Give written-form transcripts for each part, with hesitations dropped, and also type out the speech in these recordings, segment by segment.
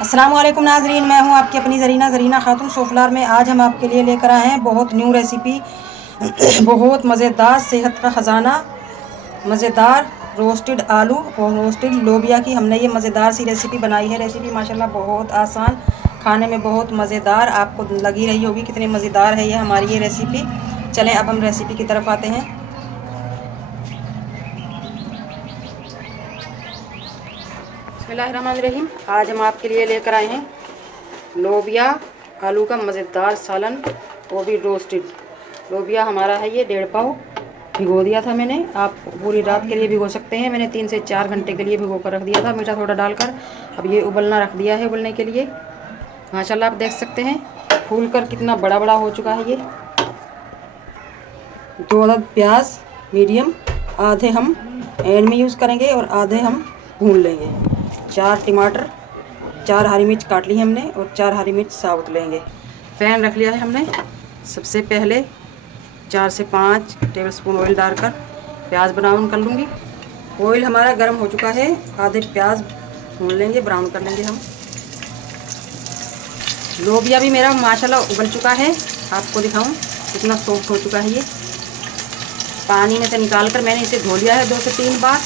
अस्सलाम वालेकुम नाजरीन, मैं हूं आपकी अपनी ज़रीना खातून सोफलार में। आज हम आपके लिए लेकर आए हैं बहुत न्यू रेसिपी, बहुत मज़ेदार, सेहत का ख़जाना, मज़ेदार रोस्टेड आलू और रोस्टेड लोबिया की हमने ये मज़ेदार सी रेसिपी बनाई है। रेसिपी माशाल्लाह बहुत आसान, खाने में बहुत मज़ेदार, आपको लगी रही होगी कितनी मज़ेदार है ये हमारी ये रेसिपी। चलें अब हम रेसिपी की तरफ आते हैं। बिस्मिल्लाहिर्रहमानिर्रहीम। आज हम आपके लिए लेकर आए हैं लोबिया आलू का मज़ेदार सालन, वो भी रोस्टेड। लोबिया हमारा है ये 1.5 पाव, भिगो दिया था मैंने। आप पूरी रात के लिए भिगो सकते हैं, मैंने 3 से 4 घंटे के लिए भिगो कर रख दिया था मीठा थोड़ा डालकर। अब ये उबलना रख दिया है उबलने के लिए। माशाल्लाह आप देख सकते हैं फूल कर कितना बड़ा बड़ा हो चुका है ये। 2 अदद प्याज मीडियम, आधे हम एंड में यूज़ करेंगे और आधे हम भून लेंगे। 4 टमाटर, 4 हरी मिर्च काट ली हमने और 4 हरी मिर्च साबुत लेंगे। पैन रख लिया है हमने। सबसे पहले 4 से 5 टेबलस्पून ऑयल डालकर प्याज ब्राउन कर लूँगी। ऑयल हमारा गर्म हो चुका है, आधे प्याज भून लेंगे, ब्राउन कर लेंगे हम। लोबिया भी मेरा माशाल्लाह उबल चुका है, आपको दिखाऊं कितना सॉफ्ट हो चुका है ये। पानी में से निकाल कर मैंने इसे धो लिया है 2 से 3 बार।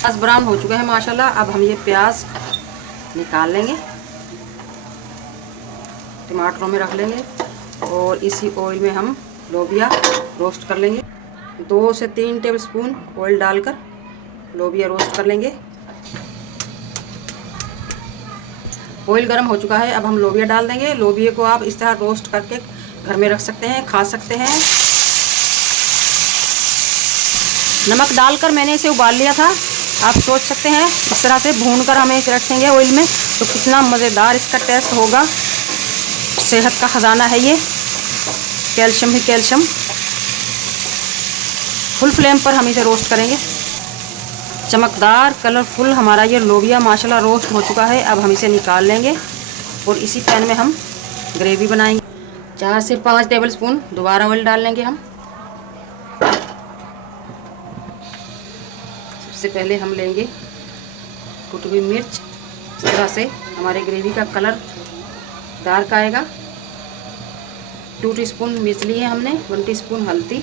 प्याज ब्राउन हो चुका है माशाल्लाह। अब हम ये प्याज निकाल लेंगे, टमाटरों में रख लेंगे और इसी ऑयल में हम लोबिया रोस्ट कर लेंगे। 2 से 3 टेबलस्पून ऑयल डालकर लोबिया रोस्ट कर लेंगे। ऑयल गर्म हो चुका है, अब हम लोबिया डाल देंगे। लोबिया को आप इस तरह रोस्ट करके घर में रख सकते हैं, खा सकते हैं। नमक डालकर मैंने इसे उबाल लिया था। आप सोच सकते हैं इस तरह से भून कर हमें इसे रखेंगे ऑयल में तो कितना मज़ेदार इसका टेस्ट होगा। सेहत का ख़जाना है ये, कैल्शियम ही कैल्शियम। फुल फ्लेम पर हम इसे रोस्ट करेंगे। चमकदार कलरफुल हमारा ये लोबिया माशाल्लाह रोस्ट हो चुका है। अब हम इसे निकाल लेंगे और इसी पैन में हम ग्रेवी बनाएंगे। 4 से 5 टेबलस्पून दोबारा ऑयल डाल लेंगे हम। सबसे पहले हम लेंगे कुटी हुई मिर्च, इस तरह से हमारे ग्रेवी का कलर डार्क आएगा। 2 टीस्पून मिर्च लिए हमने, 1 टीस्पून हल्दी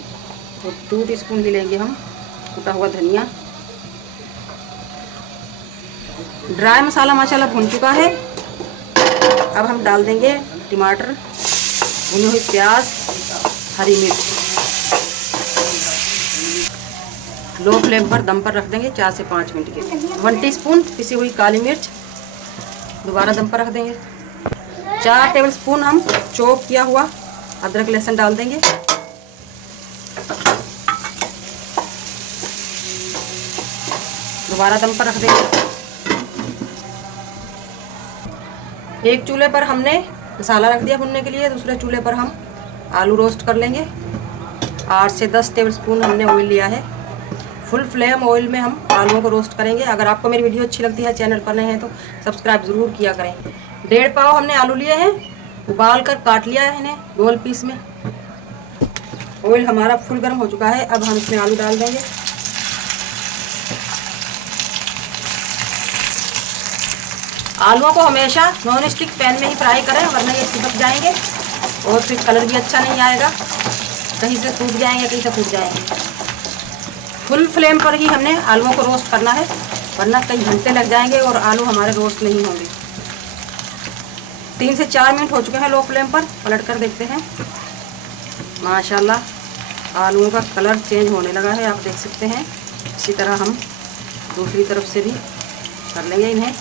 और 2 टीस्पून ही लेंगे हम कुटा हुआ धनिया। ड्राई मसाला माशाल्लाह भुन चुका है। अब हम डाल देंगे टमाटर, भुनी हुई प्याज, हरी मिर्च। लो फ्लेम पर दम पर रख देंगे 4 से 5 मिनट के लिए। 1 टीस्पून पिसी हुई काली मिर्च दोबारा दम पर रख देंगे। 4 टेबलस्पून हम चॉप किया हुआ अदरक लहसुन डाल देंगे। दोबारा दम पर रख देंगे। एक चूल्हे पर हमने मसाला रख दिया भुनने के लिए, दूसरे चूल्हे पर हम आलू रोस्ट कर लेंगे। 8 से 10 टेबलस्पून हमने ऑयल लिया है। फुल फ्लेम ऑयल में हम आलूओं को रोस्ट करेंगे। अगर आपको मेरी वीडियो अच्छी लगती है, चैनल पर नए हैं तो सब्सक्राइब ज़रूर किया करें। 1.5 पाव हमने आलू लिए हैं, उबाल कर काट लिया है इन्हें गोल पीस में। ऑयल हमारा फुल गर्म हो चुका है, अब हम इसमें आलू डाल देंगे। आलूओं को हमेशा नॉन स्टिक पैन में ही फ्राई करें, वरना ये चिपक जाएंगे और फिर कलर भी अच्छा नहीं आएगा। कहीं से टूट जाएंगे, कहीं से फूट जाएंगे। फुल फ्लेम पर ही हमने आलूओं को रोस्ट करना है, वरना कई घंटे लग जाएंगे और आलू हमारे रोस्ट नहीं होंगे। 3 से 4 मिनट हो चुके हैं लो फ्लेम पर। पलट कर देखते हैं, माशाल्लाह आलूओं का कलर चेंज होने लगा है, आप देख सकते हैं। इसी तरह हम दूसरी तरफ से भी कर लेंगे इन्हें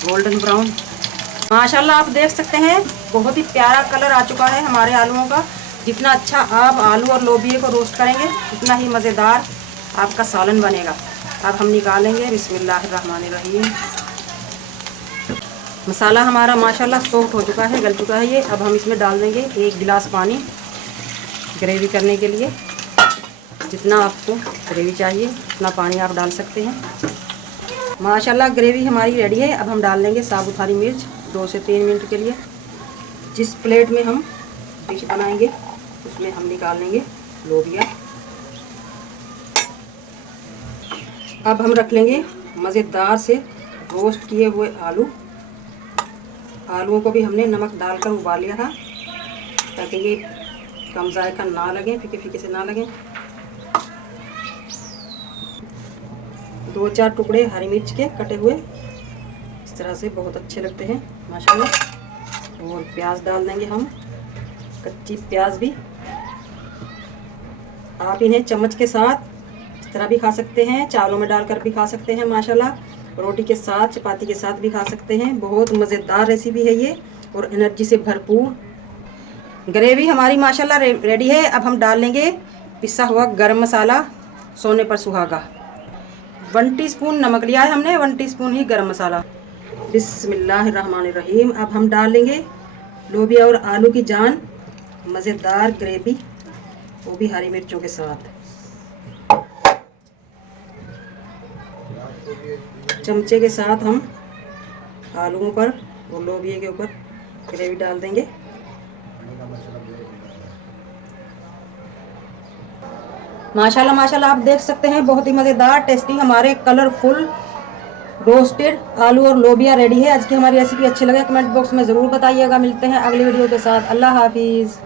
गोल्डन ब्राउन। माशाल्लाह आप देख सकते हैं बहुत ही प्यारा कलर आ चुका है हमारे आलूओं का। जितना अच्छा आप आलू और लोबिये को रोस्ट करेंगे उतना ही मज़ेदार आपका सालन बनेगा। अब हम निकालेंगे। बिस्मिल्लाहिर्रहमानिर्रहीम। मसाला हमारा माशाल्लाह सॉफ्ट हो चुका है, गल चुका है ये। अब हम इसमें डाल देंगे 1 गिलास पानी ग्रेवी करने के लिए। जितना आपको ग्रेवी चाहिए उतना पानी आप डाल सकते हैं। माशाल्लाह ग्रेवी हमारी रेडी है। अब हम डाल देंगे साबुत हरी मिर्च 2 से 3 मिनट के लिए। जिस प्लेट में हम डिश बनाएंगे उसमें हम निकाल लेंगे लोबिया। अब हम रख लेंगे मज़ेदार से रोस्ट किए हुए आलूओं को भी हमने नमक डालकर उबाल लिया था, ताकि ये कम जायका ना लगे, फीके फीके से ना लगे। 2-4 टुकड़े हरी मिर्च के कटे हुए, इस तरह से बहुत अच्छे लगते हैं माशाल्लाह। और प्याज डाल देंगे हम, कच्ची प्याज भी। आप इन्हें चम्मच के साथ इस तरह भी खा सकते हैं, चावलों में डालकर भी खा सकते हैं माशाल्लाह, रोटी के साथ, चपाती के साथ भी खा सकते हैं। बहुत मज़ेदार रेसिपी है ये और एनर्जी से भरपूर। ग्रेवी हमारी माशाल्लाह रेडी है। अब हम डाल लेंगे पिसा हुआ गरम मसाला, सोने पर सुहागा। 1 टीस्पून नमक लिया है हमने, 1 टीस्पून ही गरम मसाला। बिस्मिल्लाहिर्रहमानिर्रहीम। अब हम डाल लेंगे लोबिया और आलू की जान, मज़ेदार ग्रेवी, वो भी हरी मिर्चों के साथ। चमचे के साथ हम आलूओं पर और लोबिया के ऊपर ग्रेवी डाल देंगे। माशाल्लाह माशाल्लाह, आप देख सकते हैं बहुत ही मज़ेदार टेस्टी हमारे कलरफुल रोस्टेड आलू और लोबिया रेडी है। आज की हमारी रेसिपी अच्छी लगे कमेंट बॉक्स में ज़रूर बताइएगा। मिलते हैं अगली वीडियो के साथ। अल्लाह हाफिज़।